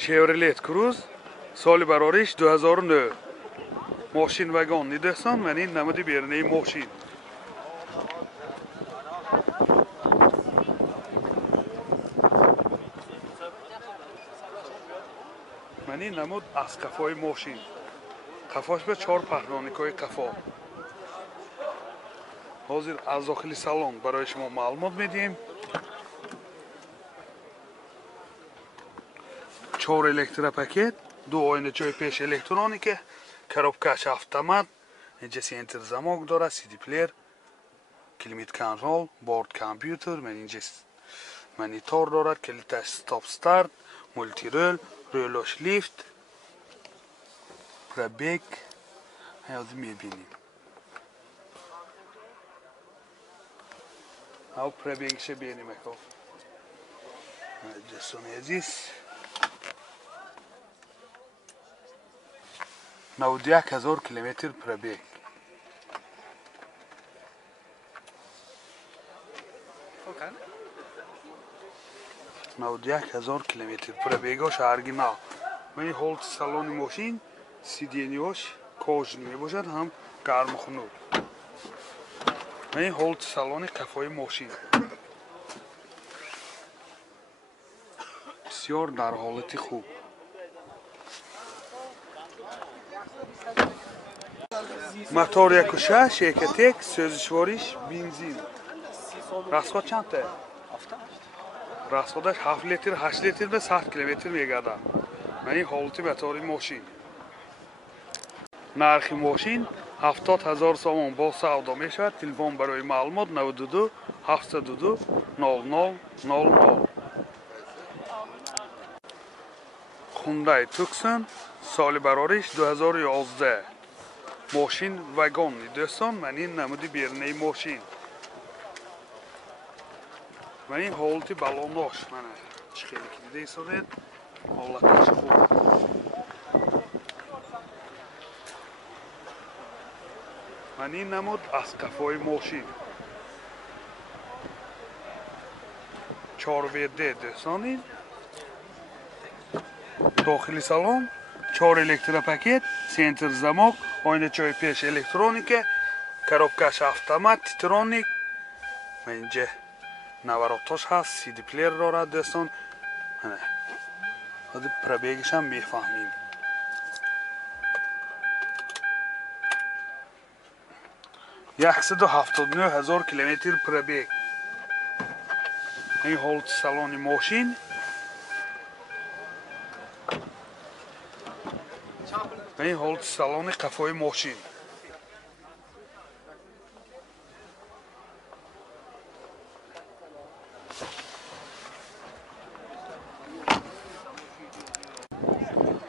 Chevrolet Cruze سال برارش 2009 ماشین وگان ندستان من این نمودی بیرنه ماشین من این نمود از قفای ماشین قفاش به 4 پهنانیکای قفا حاضر از داخل سالن برای شما معلومات میدیم 4 الکتروپاکت 2 آینه چای پیش الکترونیکه коробкаш автомат اینجا سنتر زمانک داره سی دی پلیر کلیمیت کنترل بورد کامپیوتر من اینجا مانیتور داره کلیتش استاپ استارت مولتی رول رولش لیفت پرابیگ هیادی میبینیم او پرابیگش بینیم اکو جسونی عزیز 91,000 کیلومتر پرابیگ نود 1000 کیلومتر پرابیگاش ارگینال من هولت سالن ماشین سیدینیوش کاژنی میباشد هم گرم خنک من هولت سالن قفای ماشین بسیار در حالت خوب موتور 1.6 1.1 سوزشواریش بنزین расход چند تا؟ расходش 7 لیتر 8 لیتر به 100 کیلومتر میگرده من این حالت موتور ماشین نرخ ماشین 70,000 سوم با سودا میشود تلفن برای معلومات 92 722 0000 خوندای توکسون سال برارش 2011 ماشین وگان دوستان من این نمودی بیرنه ماشین من این حالتی بالوناش من خیلی که دیده ایستادید حالتش خوب من این نمود از قفای ماشین 4 ویده دوستانی داخلی سالن 4 الکتروپاکت سنتر زمانک آینه چای پیش الکترونیکه коробкаш автомат تیترونیک من اینجا نوراتاش هست سی دی پلیر دارد دوستان حالا پرابیگش هم میفهمیم یکصد و 79,000 کیلومتر پرابیگ این حالت سالن ماشین این حالت سالن قفای ماشین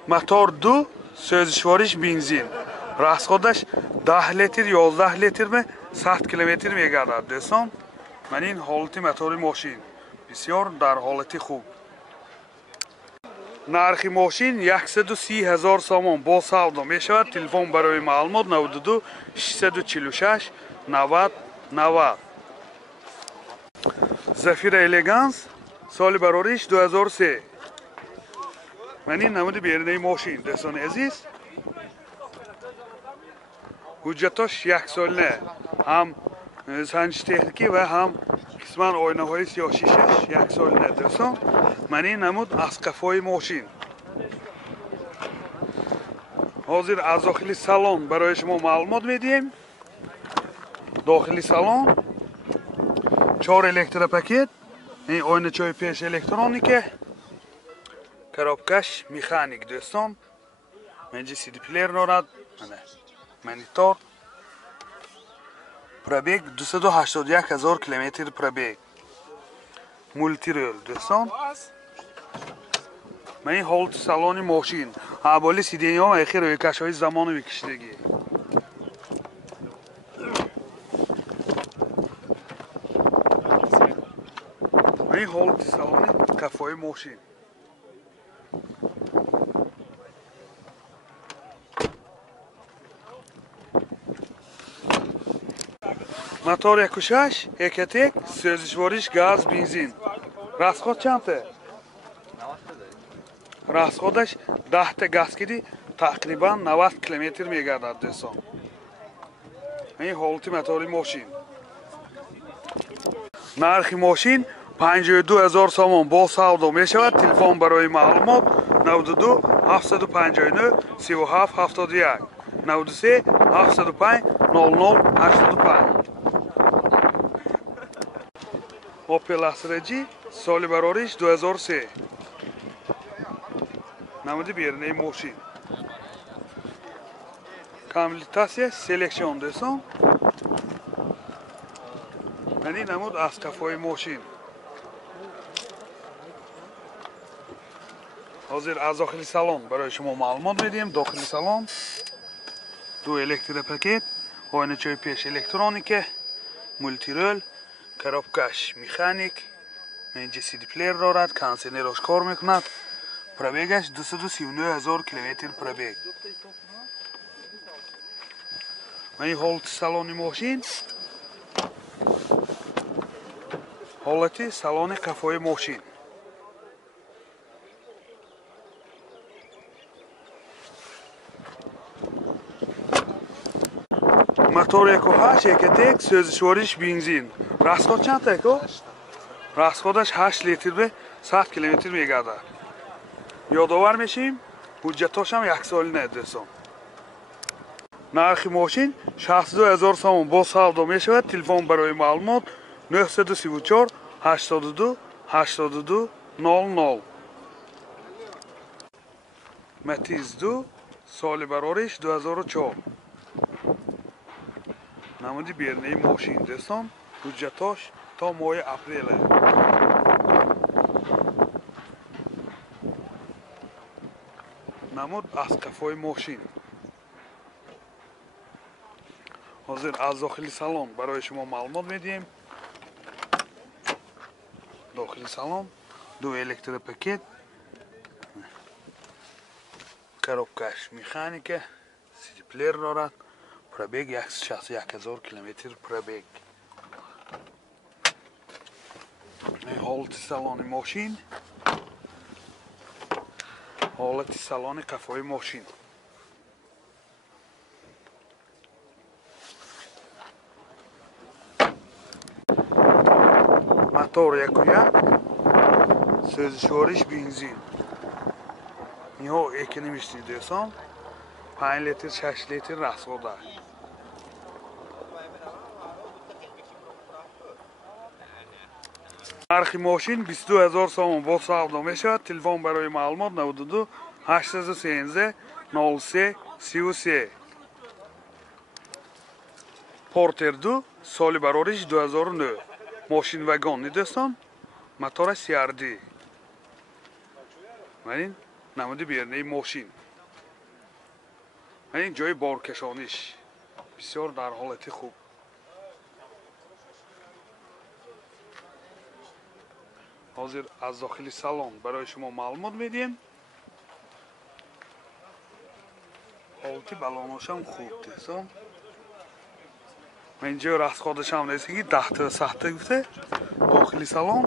موتور 2 سوزشواریش بنزین расходش 10 لیتر 11 لیتر به 100 کیلومتر میگردد دوستان من این حالت موتور ماشین بسیار در حالت خوب نرخ ماشین 130,000 سوم با سودا میشود تلفن برای معلومات 92 646 90 90 زفیر الگانس سال برارش 2003 من این نمود بیرنه ماشین دوستان عزیز حجتاش 1 سال نه هم سنج تکنیکی و هم قسمان آینه های سیاه شیشش 1 سال نه دوستان من این نمود از قفای ماشین حاضر از داخلی سالن برای شما معلومات میدیم داخلی سالن 4 الکتروپاکت این آینه چای پیش الکترونیکه коробкаш مکانیک دوستان اینجا سی دی پلیر دارد مانیتور پرابیگ 281,000 کیلومتر پرابیگ مولتی رول دوستان من این حالت سالن ماشین حوالی سیدینی ها اخیر روی کشهای زمان میکشیدگی من این حالت سالن قفای ماشین موتور 1.6 1.1 سوزشواریش گاز بنزین расход چنده расходаш 10 та газгирӣ тақрибан 90 километр мегардад дӯстон. این حالتی мотори ماشین. нархи ماشین 52,000 сомон бо савдо мешавад. телефон барои маълумот 92 759 37 71 93 705 00 85. Opel Astra G соли барориш 2003. намуди бернаи ماشین. комплектация selection дӯстон. یعنی نمود از کفای ماشین. حاضر از داخل سالن برای شما معلومات میدیم. داخل سالن دو الکتریک پاکت، آینه چای پیش الکترونیکه، مولتی رول، коробкаш مکانیک، اینجا سی دی پلیر دارد، کانسینروش کار میکند. پرابیگش 239,000 کیلومتر پرابیگ. این حالت سالن ماشین. حالتی سالن کفای ماشین. мотор 1.8 1.1 سوزشوارش بنزین. расход چند تا؟ расходش 8 لیتر به 100 کیلومتر میگردد. یادآور میشیم حجتاش هم 1 ساله دوستان. нархи ماشین 62,000 сомон бо савдо мешавад. телефон барои маълумот 934 82 82 00. Matiz 2 соли барориш 2004. намуди бернаи ماشین دوستان. حجتاش تا ماه اپریل. намуд аз кафои ماشین. حاضر از داخل سالن برای شما معلومات میدیم. داخل سالن دو الکتریک پاکت، коробкаш مکانیکه، سی دی پلیر دارد. پرابیگ 161,000 کیلومتر پرابیگ. این حالت سالن ماشین. حالت سالن کفای ماشین. мотор 1.1 سوزشوارش بنزین. اینها اکنیمیشتی دوستان. 5 لیتر 6 لیتر расход دارد. нархи ماشین 22,000 сомон бо савдо мешавад. телефон барои маълумот 92 813 03 33. Porter 2 соли барориш 2009. ماشین وگان دوستان. мотора CRD. این نمود بیرنه ماشین. این جای بارکشانیش بسیار در حالت خوب. حاضر از داخل سالن برای شما معلومات میدیم. حالتی بلاناش هم خوب دوستان. اینجا расходش هم رسیدگی 10 تا 100 تا گفته. داخل سالن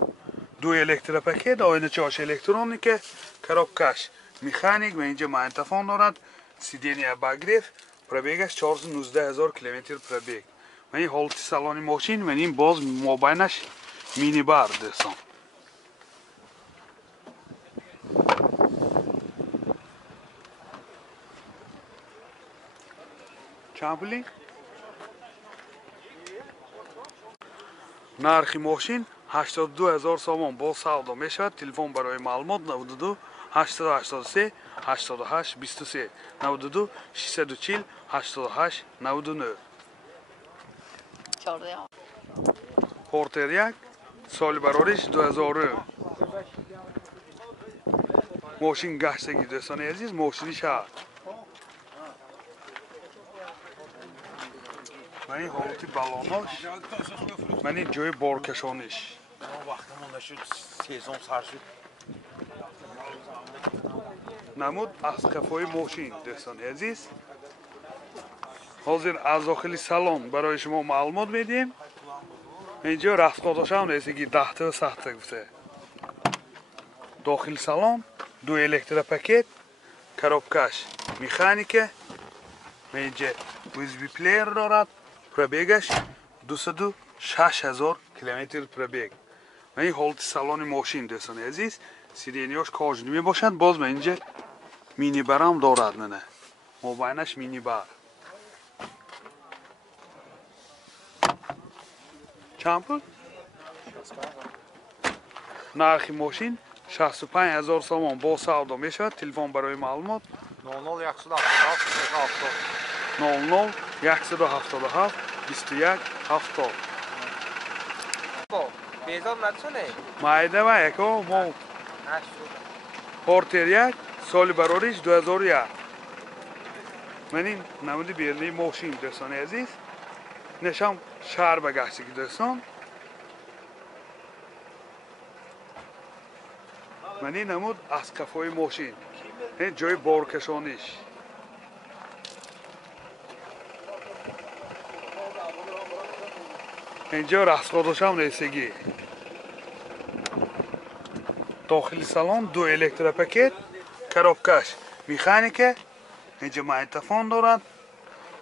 دو الکتریک پاکت، آینه چاش الکترونیکه، коробкаш مکانیک و اینجا ماگنتوفون دارد. سیدینی باگریف. پرابیگش 419,000 کیلومتر پرابیگ. و این حالت سالن ماشین و این باز مابینش مینی بار دوستان. چند нархи ماشین 82,000 сомон бо савдо мешавад. телефон барои маълумот 92 883 88 23 92 640 88 99. Porter 1 соли барориш 2000. ماشین گشتگی دوستان عزیز. ماشینی شهر. و این حالتی بلاناش و این جای بارکشانش. نمود از کفای ماشین دوستان عزیز. حاضر از داخل سالن برای شما معلومات میدیم. اینجا расходش هم رسیدگی 10 تا 100 تا گفته. داخل سالن دو الکتروپاکت коробкаш механика اینجا USB پلیر دارد پربیگش 206,000 کیلومتر پربیگ و این حالت سالن ماشین دوستان عزیز سیرینیاش کاج نمی باشد باز من اینجا مینی برام دارد نه مبینش مینی بر چند پول؟ نرخ ماشین 65,000 سوم با سودا می شود تلفن برای معلومات 00 177 21 70 بیزار ندشونه مایده و یکو مو پورتر یک سال براریش 2001 من این نمودی بیرنی ماشین دوستان عزیز نشام شهر بگشتی که دوستان من این نمود از کفای ماشین این جای بارکشانیش اینجا رسخادش هم رسیگی داخل سالن دو الکتروپاکت коробкаш مکانیکه اینجا مایتافون دارد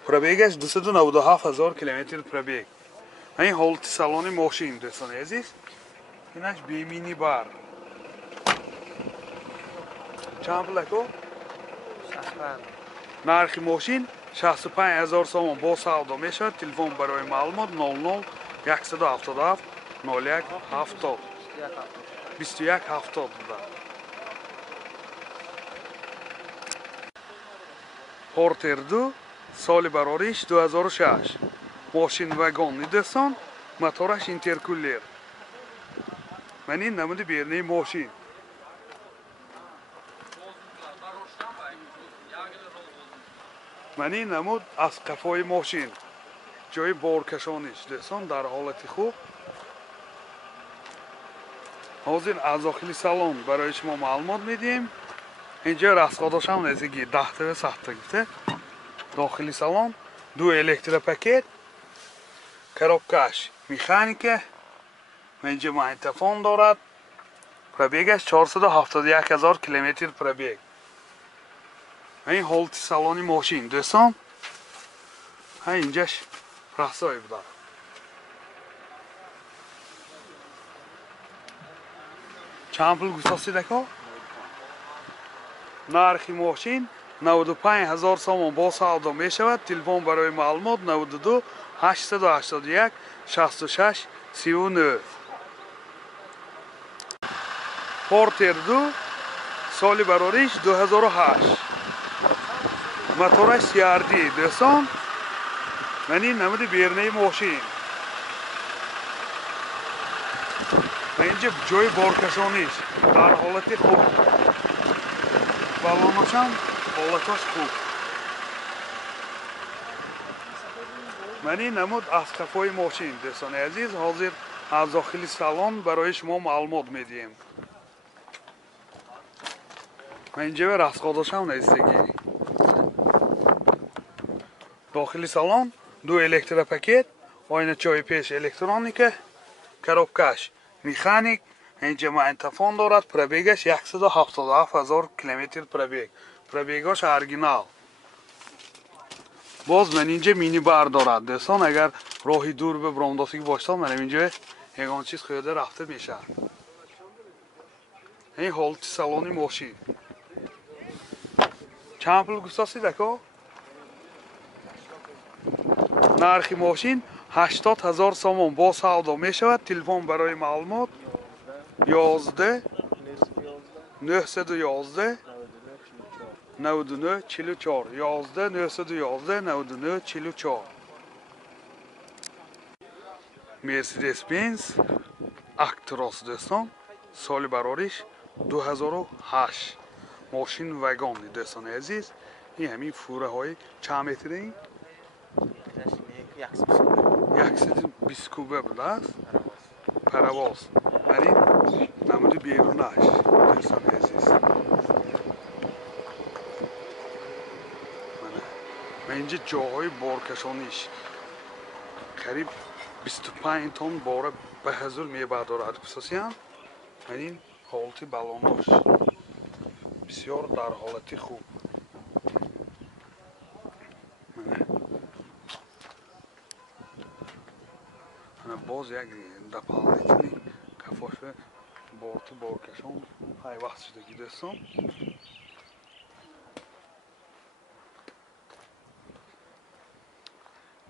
پربیگش 297,000 کیلومتر پربیگ این حالت سالن ماشین دوستان عزیز اینش بیمینی بار چند پولکو؟ نرخ ماشین 65,000 سوم با سودا می شود تلفن برای معلومات 00 177 01 70 21 70 بوده پورتر 2 سال براریش 2006 ماشین وگان دوستان موتورش اینترکولر من این نمود بیرنی ماشین من این نمود از قفای ماشین جای بارکشانیش دوستان در حالت خوب حاضر از داخل سالن برای شما معلومات میدیم اینجا رسخادش هم نزدیکی 10 تا سخت گفته داخل سالن دو الکتروپاکت коробкаш مکانیکه اینجا مایتافون دارد پربیگش 471,000 کیلومتر پربیگ این حالت سالن ماشین دوستان اینجاش راسای بوده چند پول گفتاستی دکا؟ نرخ ماشین 95,000 سوم با سودا می شود تلفن برای معلومات 92 881 66 39 پورتر 2 سال براریش 2008 موتورش سیاردی دوستان من این نمود بیرنی ماشین و اینجا جای بارکشانیش در حالت خوب بالونش هم حالتش خوب من این نمود از کفای ماشین دوستان عزیز حاضر از داخل سالن برای شما معلومات میدیم و اینجا رسخادش هم نزدیکی داخل سالن دو الکتروپاکت آینه چای پیش الکترونیکه коробкаш مکانیک اینجا مایتافون دارد پربیگش 177,000 کیلومتر پربیگ پربیگاش اورجینال باز من اینجا مینی بار دارد دوستان اگر راهی دور به برامداسی باشم من اینجا یگان چیز خیاده رفته میشه این حالت سالن ماشین چند پول گفتاسی دکا؟ نرخ ماشین 80,000 سوم با سودا می شود تلفن برای معلومات 11 911 99 44 11 911 99 44 مرسدس بنز اکتراس دوستان سال براریش 2008 ماشین وگان دوستان عزیز این همین فوره های چند متره این 120 کوبه بوده است پرواز من این نمود بیرونش دوستان عزیز من اینجا جاهای بارکشانیش قریب 25 تن باره به حضور میبردارد بساسی هم من این حالتی بلاناش بسیار در حالت خوب. باز یک дополнительный کفاش بارتو بارکشان های وقت شدگی دوستان.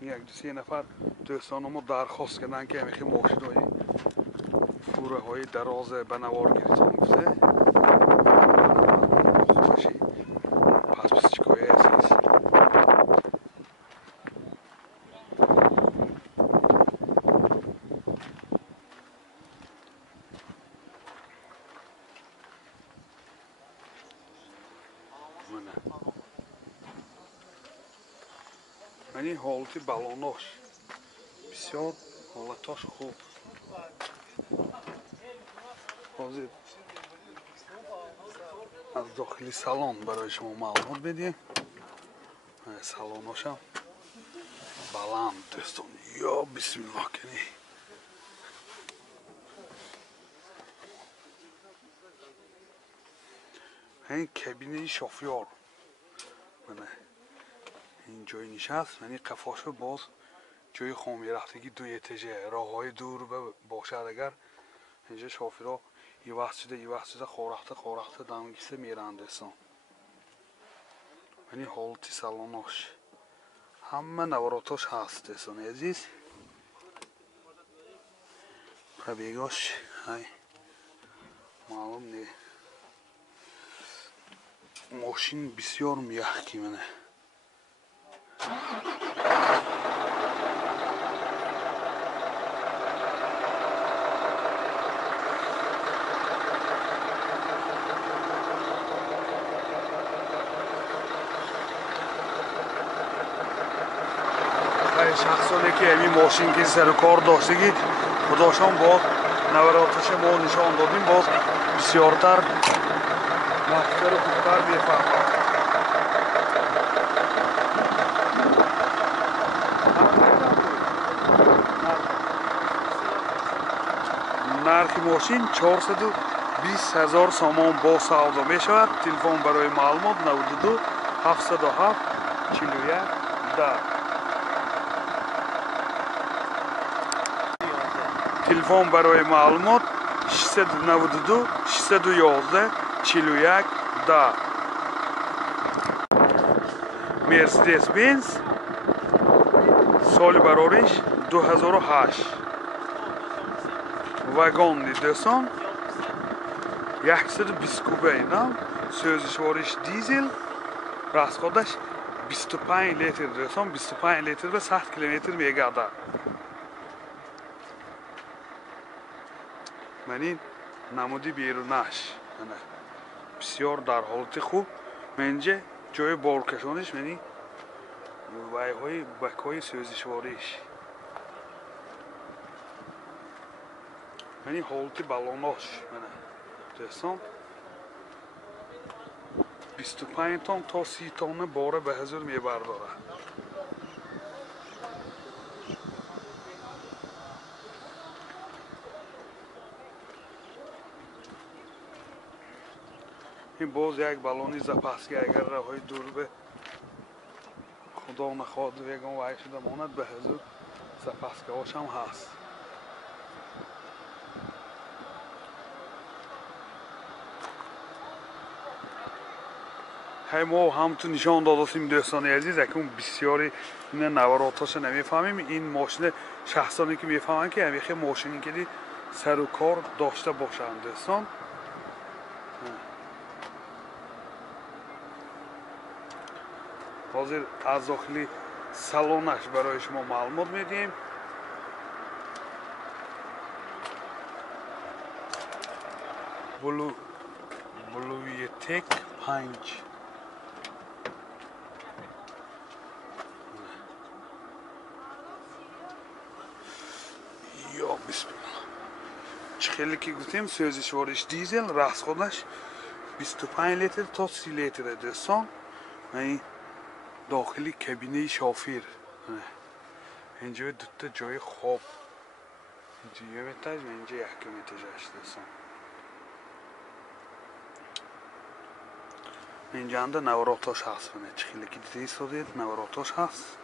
یک دو سه نفر دوستان ما درخواست کردن که همیشه ماشین های فوره های دراز به نوار گیریتان بفته خوبشی پس بس چکایی هستیست. این حالتی بالوناش بسیار حالتاش خوب. حاضر از داخلی سالن برای شما معلومات بدیم. سالناش هم بلند دوستان. یا بسم الله کنی. این کابینه شوفر. این جای نشست یعنی قفاش باز جای خامی رختگی دو اتجه راه های دور باشد اگر اینجا شوفرها ای وقت شده خورخته دمگیسته میرند دوستان. یعنی حالتی سالناش همه نوراتاش هست دوستان عزیز. پربیگاش های معلوم نی. ماشین بسیار محکمه. شخصانی که همین ماشین که سر کار داشتگید خداشان باز نوراتش ما نشان دادیم باز بسیارتر مختر و خوبتر میفهمد. نرخ ماشین 420,000 سامان با سودا می شود. تلفن برای معلومات 92 707 41 10. تلفن برای معلومات 692 611 41 10. مرسدس بنز سال برارش 2008. واگن دوستان 120 کوبه اینا سوزشوارش دیزل راسخودش 25 لیتر دوستان 25 لیتر به 100 کیلومتر میگرده. من این نمودی بیرونش بسیار در حالت خوب. منجا جای بارکشانش منی وای های بکای سوزشواریش منی حالت بالوناش دوستان 25 تن تا 30 تن باره به حضور میبرداره. این باز یک بالونی زپسکی اگر راههای دور به خدا نخواد ویگان وای شده ماند به حضور زپسکه هاش هم هست. های ما همتون نشان دادیم دوستان عزیز اکنون بسیاری این نوراتاش نمیفهمیم. این ماشین شخصانی که میفهمن که همیشه ماشینی که سر و کار داشته باشند دوستان. حاضر از داخلی سالنش برای شما معلومات میدیم. بلویتک 5 یا بسم الله. خیلی که گفتیم سوزشوارش دیزل راسخودش 25 لیتر تا 30 لیتر دوستان. این داخلی کابینه شوفر اینجا دوتا جای خواب اینجا یه متر و اینجا یک متر دوستان. اینجا هم نوراتاش هست بینه چه خیلی که دیدی دید نوراتاش هست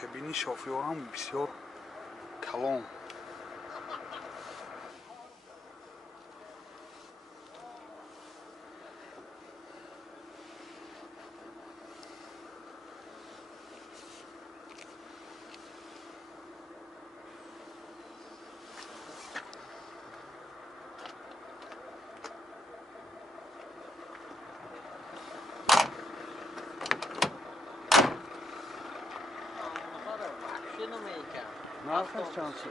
کابینی شوفیور هم بسیار کلان نرخش چند شد؟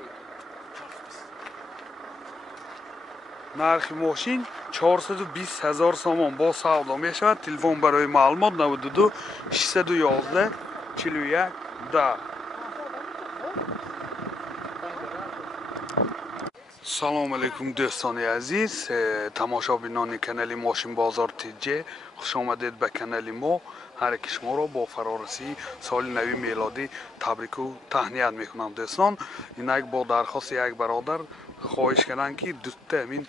نرخ ماشین 420,000 سوم با سودا می شود. تلفن برای معلومات 92 611 41 10. سلام علیکم دوستان عزیز، تماشابینان کانال ماشین بازار تیجه، خوش آمدید به کانال ما. هر یک شما را با فرارسی سال نوی میلادی تبریک و تهنیت میکنم دوستان. این یک با درخواست یک برادر خواهش کردن که دوسته همین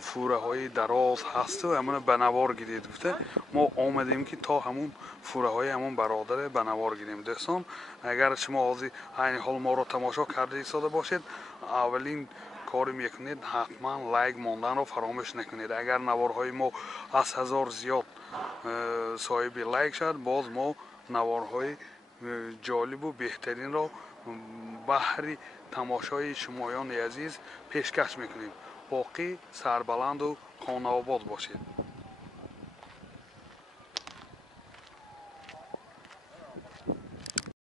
فوره های دراز هست و همون بنوار گیرید گفته ما آمدیم که تا همون فوره های همون برادر بنوار گیریم دوستان. اگر شما حاضر این حال ما را تماشا کرده ایستاده باشید اولین کاری میکنید حتما لایک ماندن رو فراموش نکنید. اگر نوارهای ما از 1000 زیاد صاحب لایک شد باز ما نوارهای جالب و بهترین را بهر تماشای شمایان عزیز پیشکش میکنیم. باقی سربلند و خانه آباد باشید.